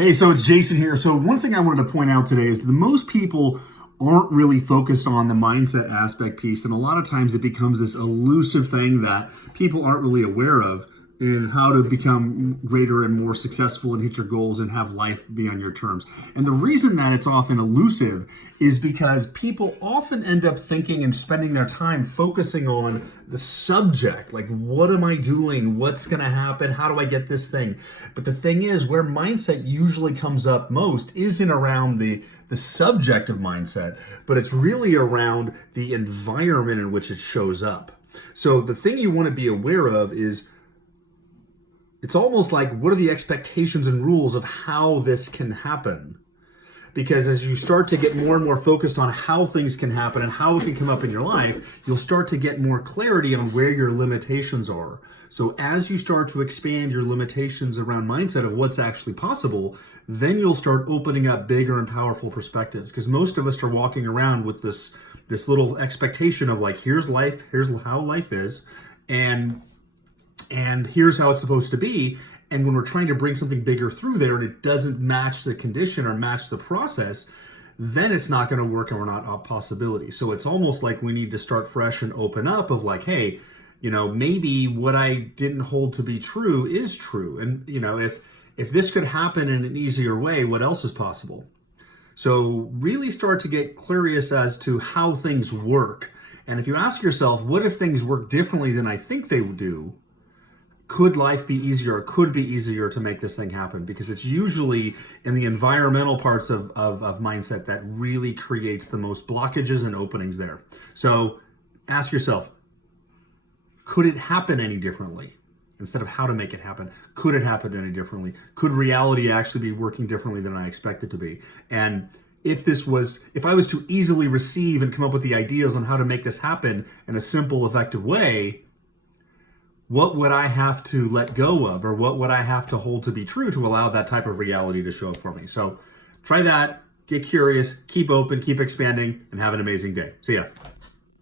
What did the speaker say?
Hey, so it's Jason here. So one thing I wanted to point out today is that most people aren't really focused on the mindset aspect piece. And a lot of times it becomes this elusive thing that people aren't really aware of in how to become greater and more successful and hit your goals and have life be on your terms. And the reason that it's often elusive is because people often end up thinking and spending their time focusing on the subject. Like, what am I doing? What's going to happen? How do I get this thing? But the thing is, where mindset usually comes up most isn't around the subject of mindset, but it's really around the environment in which it shows up. So the thing you want to be aware of is it's almost like, what are the expectations and rules of how this can happen? Because as you start to get more and more focused on how things can happen and how it can come up in your life, you'll start to get more clarity on where your limitations are. So as you start to expand your limitations around mindset of what's actually possible, then you'll start opening up bigger and powerful perspectives. Because most of us are walking around with this little expectation of like, here's life, here's how life is, and here's how it's supposed to be. And when we're trying to bring something bigger through there and it doesn't match the condition or match the process, then it's not going to work and we're not a possibility. So it's almost like we need to start fresh and open up of like, hey, maybe what I didn't hold to be true is true. And, if this could happen in an easier way, what else is possible? So really start to get curious as to how things work. And if you ask yourself, what if things work differently than I think they do? Could life be easier or could be easier to make this thing happen? Because it's usually in the environmental parts of mindset that really creates the most blockages and openings there. So ask yourself, could it happen any differently? Instead of how to make it happen, could it happen any differently? Could reality actually be working differently than I expect it to be? And if I was to easily receive and come up with the ideas on how to make this happen in a simple, effective way, what would I have to let go of, or what would I have to hold to be true to allow that type of reality to show up for me? So try that, get curious, keep open, keep expanding, and have an amazing day. See ya.